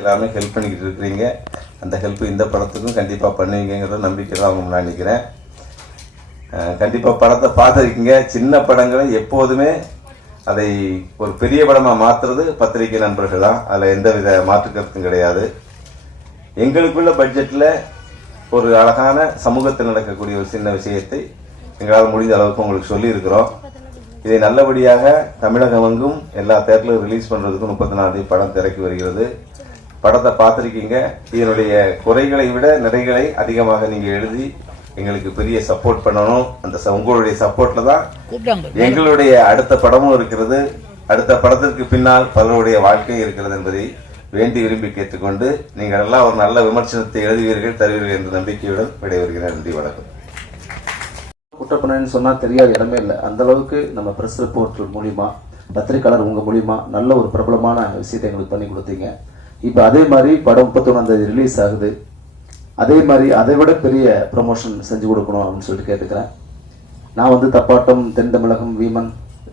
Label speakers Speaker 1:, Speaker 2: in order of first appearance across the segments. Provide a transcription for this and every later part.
Speaker 1: எல்லாமே ஹெல்ப் பண்ணிக்கிட்டு இருக்கிறீங்க. அந்த ஹெல்ப் இந்த படத்துக்கும் கண்டிப்பாக பண்ணுவீங்கிற நம்பிக்கை தான் அவங்க நான் நினைக்கிறேன். கண்டிப்பாக படத்தை பார்த்துருக்கீங்க. சின்ன படங்களை எப்போதுமே அதை ஒரு பெரிய படமாக மாற்றுறது பத்திரிகை நண்பர்கள் தான். அதில் எந்த வித மாற்றுக்கருத்தும் கிடையாது. எங்களுக்குள்ள பட்ஜெட்டில் ஒரு அழகான சமூகத்தில் நடக்கக்கூடிய ஒரு சின்ன விஷயத்தை எங்களால் முடிந்த அளவுக்கு உங்களுக்கு சொல்லியிருக்கிறோம். இதை நல்லபடியாக தமிழகம் எங்கும் எல்லா தேர்தலும் ரிலீஸ் பண்ணுறதுக்கு முப்பத்தி நாலு படம் திறக்கி வருகிறது. படத்தை பார்த்துருக்கீங்க. இதனுடைய குறைகளை விட நிறைகளை அதிகமாக நீங்க எழுதி எங்களுக்கு பெரிய சப்போர்ட் பண்ணணும். அந்த ச- உங்களுடைய சப்போர்ட்ல தான் எங்களுடைய அடுத்த படமும் இருக்கிறது. அடுத்த படத்திற்கு பின்னால் பலருடைய வாழ்க்கை இருக்கிறது என்பதை வேண்டி விரும்பி கேட்டுக்கொண்டு நீங்கள் எல்லாம் ஒரு நல்ல விமர்சனத்தை எழுதுவீர்கள் தருவீர்கள் என்ற நம்பிக்கையுடன் விடைபெறுகிறேன். நன்றி வணக்கம்.
Speaker 2: குற்றப்பண்ணன்னு சொன்னா தெரியாத இடமே இல்லை. அந்த அளவுக்கு நம்ம பிரஸ் ரிப்போர்ட்டர் மூலியமா பத்திரிக்கையாளர் உங்க மூலியமா நல்ல ஒரு பிரபலமான விஷயத்தை எங்களுக்கு பண்ணி கொடுத்தீங்க. இப்போ அதே மாதிரி படம் முப்பத்தொன்னாம் தேதி ரிலீஸ் ஆகுது. அதே மாதிரி அதை விட பெரிய ப்ரமோஷன் செஞ்சு கொடுக்கணும் அப்படின்னு சொல்லிட்டு கேட்டுக்கிறேன். நான் வந்து தப்பாட்டம் தென் தமிழகம் வீமன்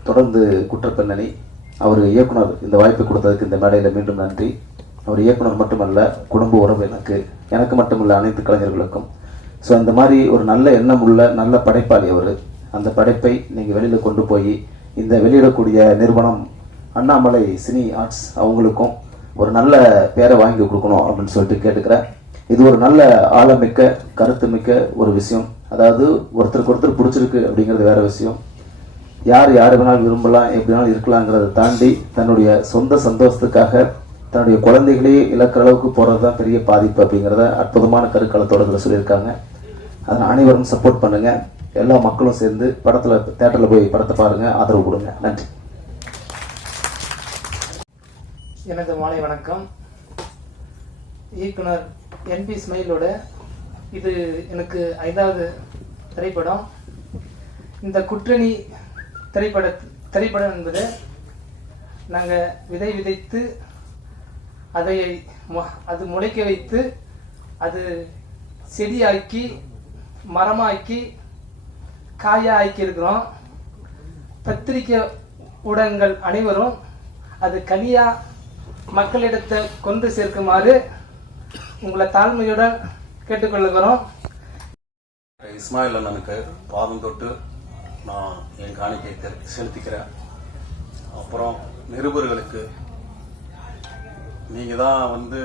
Speaker 2: தொடர்ந்து குற்றப்பின்னணி அவர் இயக்குனர் இந்த வாய்ப்பு கொடுத்ததுக்கு இந்த மேடையில் மீண்டும் நன்றி. அவர் இயக்குனர் மட்டுமல்ல குடும்ப உறவு எனக்கு எனக்கு மட்டுமல்ல அனைத்து கலைஞர்களுக்கும். ஸோ அந்த மாதிரி ஒரு நல்ல எண்ணம் உள்ள நல்ல படைப்பாளி அவர். அந்த படைப்பை நீங்கள் வெளியில் கொண்டு போய் இந்த வெளியிடக்கூடிய நிறுவனம் அண்ணாமலை சினி ஆர்ட்ஸ் அவங்களுக்கும் ஒரு நல்ல பேரை வாங்கி கொடுக்கணும் அப்படின்னு சொல்லிட்டு கேட்டுக்கிறேன். இது ஒரு நல்ல ஆழமிக்க கருத்துமிக்க ஒரு விஷயம். அதாவது ஒருத்தருக்கு ஒருத்தர் பிடிச்சிருக்கு அப்படிங்கிறது வேற விஷயம். யார் யார் வேணாலும் விரும்பலாம் எப்படி வேணாலும் இருக்கலாங்கிறத தாண்டி தன்னுடைய சொந்த சந்தோஷத்துக்காக தன்னுடைய குழந்தைகளே இழக்கிற அளவுக்கு போகிறது தான் பெரிய பாதிப்பு அப்படிங்கிறத அற்புதமான கருக்களத்தோட இதில் சொல்லியிருக்காங்க. அதை அனைவரும் சப்போர்ட் பண்ணுங்கள் எல்லா மக்களும் சேர்ந்து படத்தில் தேட்டரில் போய் படத்தை பாருங்கள் ஆதரவு கொடுங்க. நன்றி.
Speaker 3: எனது மாலை வணக்கம். இயக்குனர் என்பி ஸ்மைலோட இது எனக்கு ஐந்தாவது திரைப்படம். இந்த குற்றணி திரைப்பட திரைப்படம் என்பது நாங்கள் விதை விதைத்து அதை அது முளைக்க வைத்து அது செடியாக்கி மரமாக்கி காயா ஆக்கி இருக்கிறோம். பத்திரிக்கை ஊடகங்கள் அனைவரும் அது கனியா மக்களிடத்தை கொண்டு சேர்க்குமாறு உங்களை தாழ்மையுடன் கேட்டுக்கொள்ளுகிறோம்
Speaker 4: இஸ்மாயில் அண்ணனுக்கு பாதம் தொட்டு நான் என் காணிக்கை செலுத்திக்கிறேன். அப்புறம் நிருபர்களுக்கு நீங்கள் தான் வந்து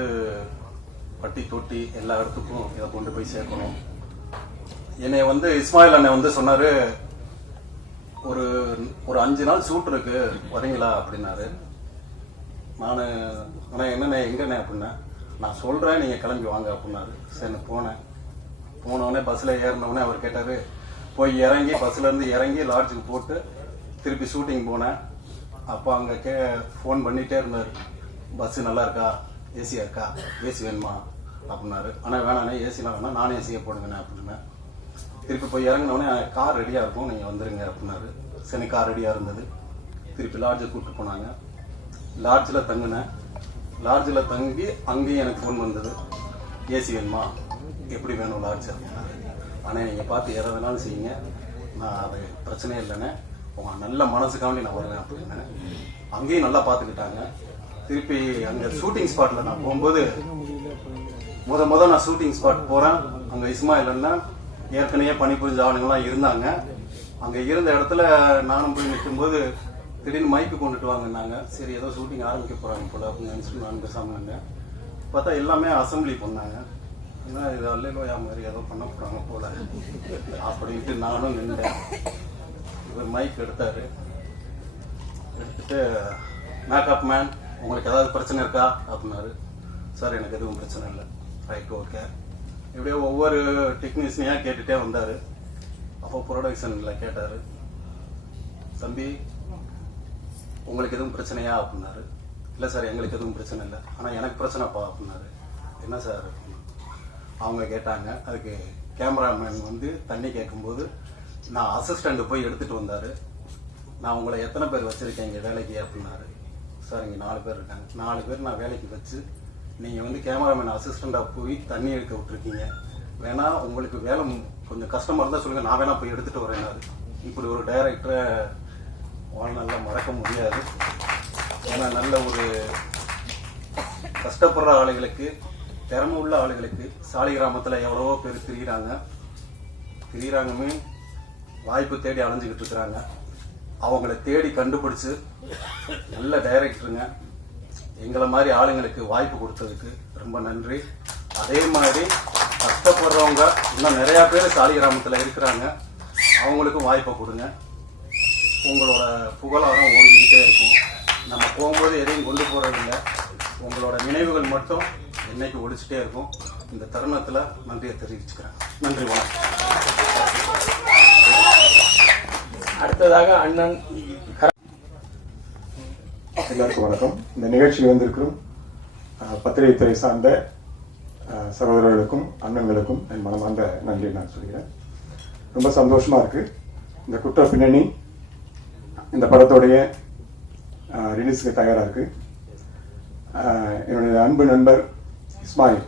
Speaker 4: பட்டி தொட்டி எல்லா இடத்துக்கும் இதை கொண்டு போய் சேர்க்கணும். என்னை வந்து இஸ்மாயில் அண்ணன் வந்து சொன்னார் ஒரு ஒரு அஞ்சு நாள் சூட் இருக்கு வரீங்களா? அப்படின்னாரு. நான் ஆனால் என்னண்ணே எங்கண்ணே அப்படின்னா நான் சொல்கிறேன் நீங்கள் கிளம்பி வாங்க அப்படின்னாரு. சரி போனேன். போனவுடனே பஸ்ஸில் ஏறினவுடனே அவர் கேட்டார் போய் இறங்கி பஸ்ஸிலேருந்து இறங்கி லாட்ஜுக்கு போட்டு திருப்பி ஷூட்டிங் போனேன். அப்போ அங்கே கே ஃபோன் பண்ணிகிட்டே இருந்தார். பஸ்ஸு நல்லா இருக்கா? ஏசியாக இருக்கா? ஏசி வேணுமா? அப்படின்னாரு. ஆனால் வேணாண்ணே ஏசிலாம் வேணாம் நான் ஏசியை போடுங்கண்ணே அப்படின்னேன். திருப்பி போய் இறங்கினவுடனே கார் ரெடியாக இருக்கும் நீங்கள் வந்துடுங்க அப்படின்னாரு. சரி கார் ரெடியாக இருந்தது. திருப்பி லாட்ஜுக்கு கூப்பிட்டு போனாங்க. லாட்ஜில் தங்கினேன். லாட்ஜில் தங்கி அங்கேயும் எனக்கு ஃபோன் வந்தது. ஏசி வேணுமா? எப்படி வேணும் லாட்ஜ்? ஆனால் நீங்கள் பார்த்து எதை வேணாலும் செய்யுங்க. நான் அது பிரச்சனை இல்லைண்ணே. உங்கள் நல்ல மனசுக்காண்டி நான் வருவேன் அப்படின்னு. அங்கேயும் நல்லா பார்த்துக்கிட்டாங்க. திருப்பி அங்கே ஷூட்டிங் ஸ்பாட்டில் நான் போகும்போது முத முத நான் ஷூட்டிங் ஸ்பாட் போகிறேன் அங்கே இஸ்மாயில் இல்லைன்னா ஏற்கனவே பணிபுரிஞ்ச ஆளுங்கெல்லாம் இருந்தாங்க. அங்கே இருந்த இடத்துல நானும் போய் நிற்கும்போது திடீர்னு மைக்கு கொண்டுட்டு வாங்கினாங்க சரி ஏதோ ஷூட்டிங் ஆரம்பிக்க போறாங்க போல அப்படின்னு நினைச்சிட்டு நான் பேசாம பார்த்தா எல்லாமே அசம்பிளி பண்ணாங்க. ஏன்னா இது அல்லையா மாதிரி ஏதோ பண்ண போறாங்க போல. அப்படின்ட்டு நானும் நின்றேன். இவர் மைக் எடுத்தாரு. எடுத்துட்டு மேக்கப் மேன் உங்களுக்கு ஏதாவது பிரச்சனை இருக்கா? அப்படின்னாரு. சார் எனக்கு எதுவும் பிரச்சனை இல்லை. ரைட் ஓகே இப்படியே ஒவ்வொரு டெக்னீஷியனாக கேட்டுகிட்டே வந்தார். அப்போ ப்ரொடக்ஷனில் கேட்டார். தம்பி உங்களுக்கு எதுவும் பிரச்சனையா அப்படின்னாரு. இல்லை சார் எங்களுக்கு எதுவும் பிரச்சனை இல்லை. ஆனால் எனக்கு பிரச்சனைப்பா அப்படின்னாரு. என்ன சார் அவங்க கேட்டாங்க. அதுக்கு கேமராமேன் வந்து தண்ணி கேட்கும்போது நான் அசிஸ்டண்ட் போய் எடுத்துட்டு வந்தாரு. நான் உங்களை எத்தனை பேர் வச்சிருக்கேன் இங்கே வேலைக்கு அப்படின்னாரு. சார் இங்கே நாலு பேர் இருக்காங்க. நாலு பேர் நான் வேலைக்கு வச்சு நீங்கள் வந்து கேமராமேன் அசிஸ்டண்ட்டாக போய் தண்ணி எடுக்க விட்டுருக்கீங்க. வேணா உங்களுக்கு வேலை கொஞ்சம் கஷ்டமாக இருந்தால் சொல்லுங்கள் நான் வேணா போய் எடுத்துகிட்டு வரேன்னாரு. இப்படி ஒரு டைரக்டரை வாழ்நாளில் மறக்க முடியாது. ஏன்னா நல்ல ஒரு கஷ்டப்படுற ஆளுகளுக்கு திறமை உள்ள ஆளுகளுக்கு சாலை கிராமத்தில் எவ்வளவோ பேர் திரியிறாங்க. திரியிறாங்கமே வாய்ப்பு தேடி அலைஞ்சிக்கிட்டு இருக்கிறாங்க. அவங்கள தேடி கண்டுபிடிச்சு நல்ல டைரக்டருங்க எங்களை மாதிரி ஆளுங்களுக்கு வாய்ப்பு கொடுத்ததுக்கு ரொம்ப நன்றி. அதே மாதிரி கஷ்டப்படுறவங்க இன்னும் நிறையா பேர் சாலி கிராமத்தில் இருக்கிறாங்க. அவங்களுக்கும் வாய்ப்பை கொடுங்க. உங்களோட புகழாரம் ஓடிக்கிட்டே இருக்கும். நம்ம போகும்போது எதையும் கொண்டு போகிறதில்ல உங்களோட நினைவுகள் மட்டும் என்னைக்கு ஒழிச்சிட்டே இருக்கும். இந்த தருணத்தில் நன்றியை தெரிவிச்சுக்கிறேன். நன்றி வணக்கம்.
Speaker 5: அடுத்ததாக அண்ணன்
Speaker 6: எல்லாருக்கும் வணக்கம். இந்த நிகழ்ச்சியில் வந்திருக்கும் அஹ், பத்திரிகை துறை சார்ந்த சகோதரர்களுக்கும் அண்ணன்களுக்கும் என் மனமார்ந்த நன்றி நான் சொல்கிறேன். ரொம்ப சந்தோஷமா இருக்கு. இந்த குற்ற பின்னணி இந்த படத்தோடைய ரிலீஸ்க்கு தயாராக இருக்கு. என்னுடைய அன்பு நண்பர் இஸ்மாயில்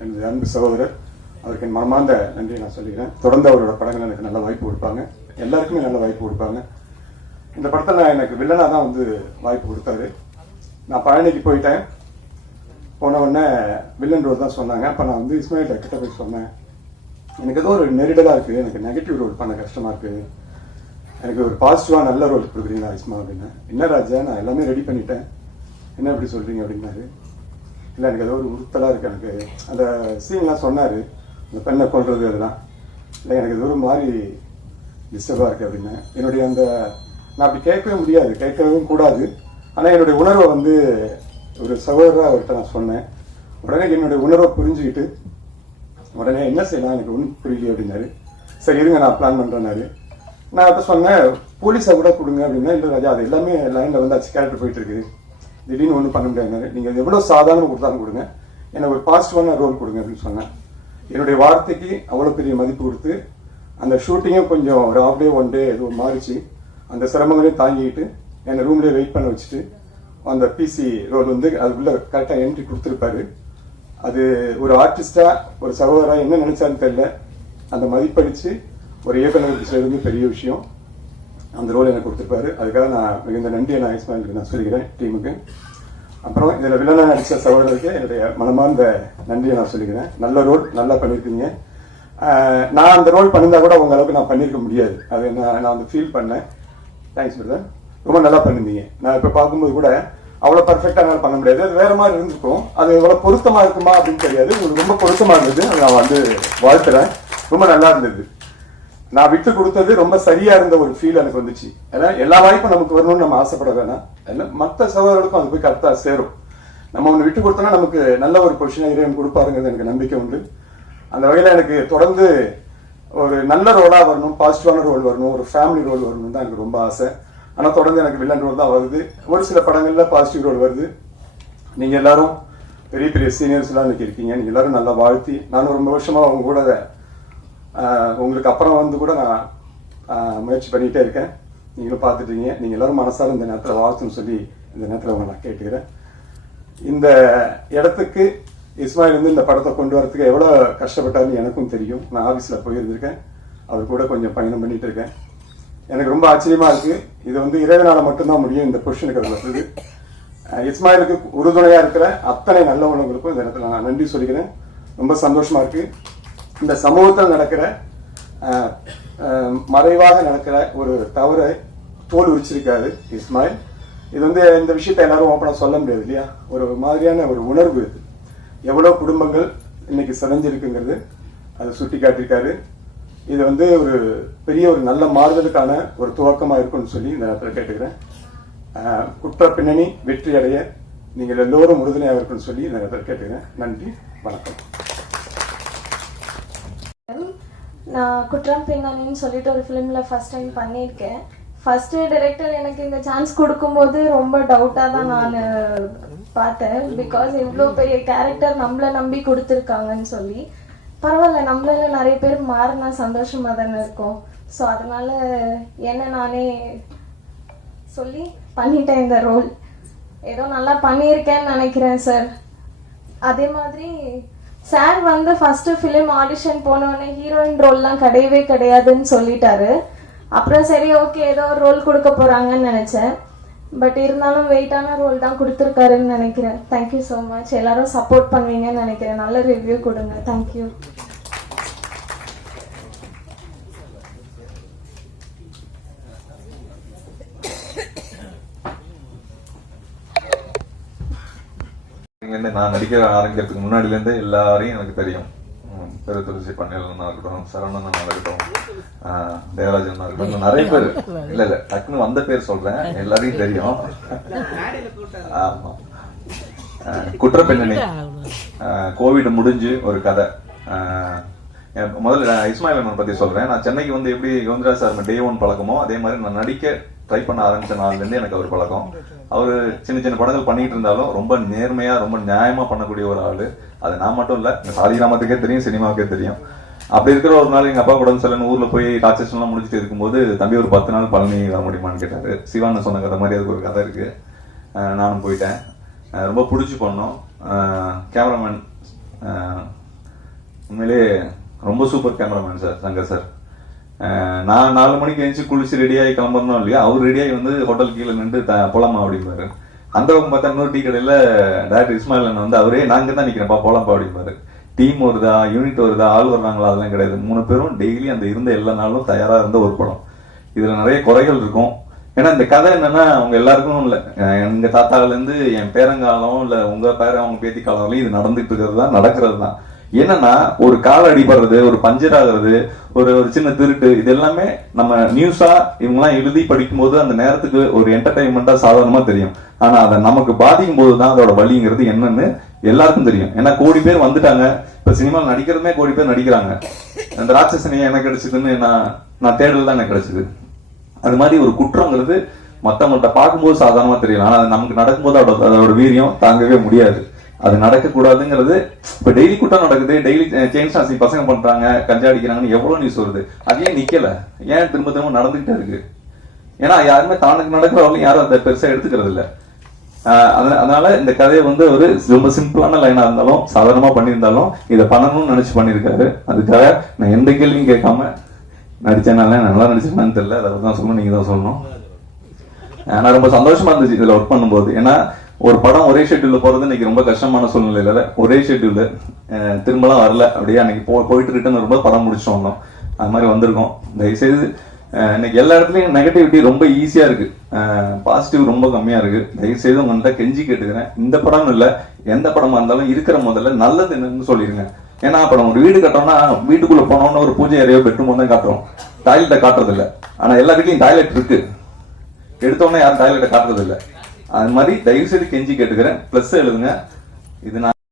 Speaker 6: எனது அன்பு சகோதரர் அவருக்கு என் மனமார்ந்த நன்றி நான் சொல்லிக்கிறேன். தொடர்ந்து அவரோட படங்கள் எனக்கு நல்ல வாய்ப்பு கொடுப்பாங்க. எல்லாருக்குமே நல்ல வாய்ப்பு கொடுப்பாங்க. இந்த படத்தில் நான் எனக்கு வில்லனாக தான் வந்து வாய்ப்பு கொடுத்தாரு. நான் பழனிக்கு போயிட்டேன். போன உடனே வில்லன் ரோல் தான் சொன்னாங்க. அப்போ நான் வந்து இஸ்மாயில் கிட்ட போய் சொன்னேன். எனக்கு ஏதோ ஒரு நெருடலாக இருக்குது எனக்கு நெகட்டிவ் ரோல் பண்ண கஷ்டமாக இருக்குது எனக்கு ஒரு பாசிட்டிவாக நல்ல ரோல் கொடுக்குறீங்களா ஐஸ்மா அப்படின்னு. என்ன ராஜா நான் எல்லாமே ரெடி பண்ணிட்டேன். என்ன இப்படி சொல்கிறீங்க அப்படின்னாரு. இல்லை எனக்கு ஏதோ ஒரு உறுத்தலாக இருக்குது எனக்கு. அந்த சீன்லாம் சொன்னார். அந்த பெண்ணை கொள்வது அதெல்லாம். இல்லை எனக்கு ஏதோ ஒரு மாதிரி டிஸ்டர்பாக இருக்குது அப்படின்னு. என்னுடைய அந்த நான் அப்படி கேட்கவே முடியாது. கேட்கவும் கூடாது. ஆனால் என்னுடைய உணர்வை வந்து ஒரு சகோதரராக அவர்கிட்ட நான் சொன்னேன். உடனே என்னுடைய உணர்வை புரிஞ்சுக்கிட்டு உடனே என்ன செய்யலாம் எனக்கு ஒன்றும் புரியல அப்படின்னாரு. சரி இருங்க நான் பிளான் பண்ணுறேன்னாரு நான் அதை சொன்னேன் போலீஸை கூட கொடுங்க அப்படின்னா இல்லை ராஜா அது எல்லாமே லைனில் வந்தாச்சு கேரக்டர் போயிட்டு இருக்குது திடீர்னு ஒன்றும் பண்ண முடியாது. நீங்கள் எவ்வளோ சாதாரணமாக கொடுத்தாலும் கொடுங்க. எனக்கு ஒரு பாசிட்டிவான ரோல் கொடுங்க அப்படின்னு சொன்னேன். என்னுடைய வார்த்தைக்கு அவ்வளோ பெரிய மதிப்பு கொடுத்து அந்த ஷூட்டிங்கும் கொஞ்சம் ஒரு ஆஃப் டே ஒன் டே எதுவும் மாறிச்சு. அந்த சிரமங்களையும் தாங்கிட்டு என்னை ரூம்லேயே வெயிட் பண்ண வச்சுட்டு அந்த பிசி ரோல் வந்து அதுக்குள்ளே கரெக்டாக என்ட்ரி கொடுத்துருப்பாரு. அது ஒரு ஆர்டிஸ்டாக ஒரு சகோதராக என்ன நினைச்சான்னு தெரியல. அந்த மதிப்படித்து ஒரு இயக்குநருக்கு செய்வது பெரிய விஷயம். அந்த ரோல் எனக்கு கொடுத்துருப்பாரு. அதுக்காக நான் மிகுந்த நன்றியை நான் இஸ்மாயிலுக்கு நான் சொல்லிக்கிறேன் டீமுக்கு. அப்புறம் இதில் வில்லனா நடித்த சகோதரருக்கு என்னுடைய மனமார்ந்த நன்றியை நான் சொல்லிக்கிறேன். நல்ல ரோல் நல்லா பண்ணியிருக்கீங்க. நான் அந்த ரோல் பண்ணியிருந்தா கூட உங்கள் அளவுக்கு நான் பண்ணியிருக்க முடியாது. அது நான் நான் வந்து ஃபீல் பண்ணேன். தேங்க்ஸ் பிரதர் ரொம்ப நல்லா பண்ணியிருந்தீங்க நான் இப்போ பார்க்கும்போது கூட அவ்வளோ பர்ஃபெக்டாக என்னால் பண்ண முடியாது. அது வேற மாதிரி இருந்திருக்கும். அது எவ்வளோ பொருத்தமாக இருக்குமா அப்படின்னு தெரியாது. உங்களுக்கு ரொம்ப பொருத்தமாக இருந்தது. அதை நான் வந்து வாழ்த்துறேன். ரொம்ப நல்லா இருந்தது. நான் விட்டு கொடுத்தது ரொம்ப சரியா இருந்த ஒரு ஃபீல் எனக்கு வந்துச்சு. ஏன்னா எல்லா வாய்ப்பும் நமக்கு வரணும்னு நம்ம ஆசைப்பட வேணாம். ஏன்னா மற்ற சகோதரர்களுக்கும் அது போய் கரெக்டாக சேரும். நம்ம ஒன்று விட்டு கொடுத்தோம்னா நமக்கு நல்ல ஒரு பொசிஷனாக இறைவன் கொடுப்பாருங்கிறது எனக்கு நம்பிக்கை உண்டு. அந்த வகையில் எனக்கு தொடர்ந்து ஒரு நல்ல ரோலாக வரணும் பாசிட்டிவான ரோல் வரணும் ஒரு ஃபேமிலி ரோல் வரணும் தான் எனக்கு ரொம்ப ஆசை. ஆனால் தொடர்ந்து எனக்கு வில்லன் ரோல் தான் வருது. ஒரு சில படங்களில் பாசிட்டிவ் ரோல் வருது. நீங்கள் எல்லாரும் பெரிய பெரிய சீனியர்ஸ்லாம் இன்னைக்கு இருக்கீங்க. நீங்கள் எல்லாரும் நல்லா வாழ்த்தி நானும் ரொம்ப வருஷமாக அவங்க கூட உங்களுக்கு அப்புறம் வந்து கூட நான் முயற்சி பண்ணிகிட்டே இருக்கேன். நீங்களும் பார்த்துட்டீங்க. நீங்கள் எல்லோரும் மனசார இந்த நேரத்தில் வாழ்த்துன்னு சொல்லி இந்த நேரத்தில் உங்களை நான் கேட்டுக்கிறேன். இந்த இடத்துக்கு இஸ்மாயில் வந்து இந்த படத்தை கொண்டு வரதுக்கு எவ்வளோ கஷ்டப்பட்டாருன்னு எனக்கும் தெரியும். நான் ஆஃபீஸில் போயிருந்திருக்கேன். அவர் கூட கொஞ்சம் பயணம் பண்ணிகிட்டு இருக்கேன். எனக்கு ரொம்ப ஆச்சரியமாக இருக்குது இது வந்து இறைவனால் மட்டும்தான் முடியும் இந்த பொசிஷனுக்கு அது வந்தது. இஸ்மாயிலுக்கு உறுதுணையாக இருக்கிற அத்தனை நல்லவங்களுக்கும் இந்த இடத்துல நான் நன்றி சொல்லிக்கிறேன். ரொம்ப சந்தோஷமாக இருக்குது இந்த சமூகத்தில் நடக்கிற மறைவாக நடக்கிற ஒரு தவறை தோல் உரிச்சிருக்காரு இஸ்மாயில். இது வந்து இந்த விஷயத்தை எல்லாரும் ஓப்பனாக சொல்ல முடியாது இல்லையா? ஒரு மாதிரியான ஒரு உணர்வு இது. எவ்வளோ குடும்பங்கள் இன்னைக்கு சிதைஞ்சிருக்குங்கிறது அதை சுட்டி காட்டியிருக்காரு இது வந்து ஒரு பெரிய ஒரு நல்ல மாறுதலுக்கான ஒரு துவக்கமாக இருக்கும்னு சொல்லி இந்த நேரத்தில் கேட்டுக்கிறேன். குற்ற பின்னணி வெற்றி அடைய நீங்கள் எல்லோரும் உறுதுணையாக இருக்கும்னு சொல்லி இந்த நேரத்தில் கேட்டுக்கிறேன். நன்றி வணக்கம்.
Speaker 7: நான் குற்றம் பின்னணின்னு சொல்லிட்டு ஒரு ஃபிலிமில் ஃபர்ஸ்ட் டைம் பண்ணியிருக்கேன். ஃபர்ஸ்ட் டைரக்டர் எனக்கு இந்த சான்ஸ் கொடுக்கும்போது ரொம்ப டவுட்டாக தான் நான் பார்த்தேன். பிகாஸ் இவ்வளோ பெரிய கேரக்டர் நம்மளை நம்பி கொடுத்துருக்காங்கன்னு சொல்லி. பரவாயில்ல நம்மளால நிறைய பேர் மாறினா சந்தோஷமாக தானே இருக்கும். ஸோ அதனால என்ன நானே சொல்லி பண்ணிட்டேன் இந்த ரோல் ஏதோ நல்லா பண்ணியிருக்கேன்னு நினைக்கிறேன் சார் அதே மாதிரி சார் வந்து ஃபர்ஸ்ட் ஃபிலிம் ஆடிஷன் போனோடனே ஹீரோயின் ரோல்லாம் கிடையவே கிடையாதுன்னு சொல்லிட்டாரு. அப்புறம் சரி ஓகே ஏதோ ஒரு ரோல் கொடுக்க போறாங்கன்னு நினைச்சேன். பட் இருந்தாலும் வெயிட்டான ரோல் தான் கொடுத்துருக்காருன்னு நினைக்கிறேன். தேங்க்யூ ஸோ மச் எல்லாரும் சப்போர்ட் பண்ணுவீங்கன்னு நினைக்கிறேன். நல்ல ரிவ்யூ கொடுங்க. தேங்க்யூ
Speaker 5: ஸ்டார்டிங்லேருந்து நான் நடிக்க ஆரம்பிக்கிறதுக்கு முன்னாடில இருந்து எல்லாரையும் எனக்கு தெரியும். பெரு பெருத்துளசி பண்ணையிலன்னா இருக்கட்டும் சரவணனா இருக்கட்டும் தேவராஜன் இருக்கட்டும் நிறைய பேர். இல்ல இல்ல டக்குன்னு வந்த பேர் சொல்றேன். எல்லாரையும் தெரியும். ஆமா. ஆஹ், குற்ற கோவிட் முடிஞ்சு ஒரு கதை. முதல்ல நான் இஸ்மாயில் அண்ணன் பத்தி சொல்றேன். நான் சென்னைக்கு வந்து எப்படி கோவிந்தராஜ் சார் டே ஒன் பழக்கமோ அதே மாதிரி நான் நடிக்க ட்ரை பண்ண ஆரம்பிச்ச நாள்லேருந்து எனக்கு அவர் பழக்கம். அவர் சின்ன சின்ன படங்கள் பண்ணிட்டு இருந்தாலும் ரொம்ப நேர்மையாக ரொம்ப நியாயமாக பண்ணக்கூடிய ஒரு ஆள். அது நான் மட்டும் இல்லை இந்த சாதி கிராமத்துக்கே தெரியும் சினிமாவுக்கே தெரியும். அப்படி இருக்கிற ஒரு நாள் எங்கள் அப்பா கூட சிலன் ஊரில் போய் டாக்ஸேஷன்லாம் முடிச்சுட்டு இருக்கும்போது தம்பி ஒரு பத்து நாள் பழனி வர முடியுமான்னு கேட்டாரு. சிவான்னு சொன்ன கதை மாதிரி அதுக்கு ஒரு கதை இருக்குது நானும் போயிட்டேன். ரொம்ப பிடிச்சி பண்ணோம். கேமராமேன் உண்மையிலே ரொம்ப super cameraman sir Shankar sir. நான் நாலு மணிக்கு எழுந்து குளிச்சு ரெடியாகி கிளம்புறோம் இல்லையா? அவர் ரெடியாகி வந்து ஹோட்டல் கீழே நின்று த போலாமா அப்படிம்பாரு. அந்த பக்கம் பார்த்தா இன்னொரு டீ கடையில் டேரக்டர் இஸ்மாயில் அண்ணன் வந்து அவரே நாங்கள் தான் நிற்கிறேன்ப்பா போலாம்ப்பா அப்படிம்பாரு. டீம் வருதா? யூனிட் வருதா? ஆள் வர்றாங்களா? அதெல்லாம் கிடையாது. மூணு பேரும் டெய்லி அந்த இருந்த எல்லா நாளும் தயாராக இருந்த ஒரு படம். இதில் நிறைய குறைகள் இருக்கும். ஏன்னா இந்த கதை என்னன்னா அவங்க எல்லாருக்கும் இல்லை. எங்கள் எங்க என் பேரங்காலம் இல்லை உங்க பேர அவங்க பேத்தி காலம்லையும் இது நடந்துட்டு இருக்கிறது தான் நடக்கிறது தான். என்னன்னா ஒரு கால் அடிபடுறது ஒரு பஞ்சர் ஆகுறது ஒரு ஒரு சின்ன திருட்டு இது எல்லாமே நம்ம நியூஸா இவங்கெல்லாம் எழுதி படிக்கும்போது அந்த நேரத்துக்கு ஒரு என்டர்டைன்மெண்டா சாதாரணமா தெரியும். ஆனா அதை நமக்கு பாதிக்கும் போது தான் அதோட வலிங்கிறது என்னன்னு எல்லாருக்கும் தெரியும். ஏன்னா கோடி பேர் வந்துட்டாங்க. இப்ப சினிமாவில் நடிக்கிறதுமே கோடி பேர் நடிக்கிறாங்க. அந்த ராட்சசனியா எனக்கு கிடைச்சதுன்னு நான் நான் தேடல் தான் எனக்கு கிடைச்சது. அது மாதிரி ஒரு குற்றங்கிறது மத்தவங்கள்ட்ட பார்க்கும்போது சாதாரணமா தெரியலாம் ஆனா அது நமக்கு நடக்கும்போது அதோட அதோட வீரியம் தாங்கவே முடியாது. அது நடக்கக்கூடாதுங்கிறது இப்ப டெய்லி கூட்டம் நடக்குது டெய்லி செயின் ஸ்நாசிங் பசங்க பண்றாங்க கஞ்சா அடிக்கிறாங்கன்னு எவ்வளவு நியூஸ் வருது? அது ஏன் நிக்கல. ஏன் திரும்ப திரும்ப நடந்துகிட்டே இருக்கு? ஏன்னா யாருமே தானுக்கு நடக்கிறவங்களும் யாரும் அதை பெருசா எடுத்துக்கிறது இல்ல. அதனால இந்த கதையை வந்து ஒரு ரொம்ப சிம்பிளான லைனா இருந்தாலும் சாதாரணமா பண்ணியிருந்தாலும் இதை பண்ணணும்னு நினைச்சு பண்ணியிருக்காரு. அதுக்காக நான் எந்த கேள்வியும் கேட்காம நடிச்சேனால நல்லா நடிச்சேனான்னு தெரியல. அதை தான் சொல்லணும் நீங்க தான் சொல்லணும். ஆனா ரொம்ப சந்தோஷமா இருந்துச்சு இதுல ஒர்க் பண்ணும்போது. ஏன்னா ஒரு படம் ஒரே ஷெட்யூல்ல போறது இன்னைக்கு ரொம்ப கஷ்டமான சூழ்நிலையில ஒரே ஷெட்யூல் திரும்பலாம் வரல. அப்படியே அன்னைக்கு போ போயிட்டு ரிட்டர்ன் வரும்போது படம் முடிச்சுட்டு வந்தோம். அது மாதிரி வந்திருக்கோம். தயவுசெய்து இன்னைக்கு எல்லா இடத்துலையும் நெகட்டிவிட்டி ரொம்ப ஈஸியா இருக்கு. பாசிட்டிவ் ரொம்ப கம்மியா இருக்கு. தயவுசெய்து உங்கள்கிட்ட கெஞ்சி கேட்டுக்கிறேன். இந்த படம் இல்லை எந்த படமா இருந்தாலும் இருக்கிற முதல்ல நல்லது என்னன்னு சொல்லிடுங்க ஏன்னா இப்ப நம்ம ஒரு வீடு கட்டோம்னா வீட்டுக்குள்ள போனோம்னா ஒரு பூஜை அறையோ பெட்ரூம் தான் காட்டுறோம். டாய்லெட்டை காட்டுறது ஆனால் ஆனா எல்லா வீட்லையும் டாய்லெட் இருக்கு. எடுத்தோன்னே யாரும் டாய்லெட்டை காட்டுறது அது மாதிரி தயவு செய்து கெஞ்சி கேட்டுக்கிறேன். பிளஸ் எழுதுங்க. இது நான்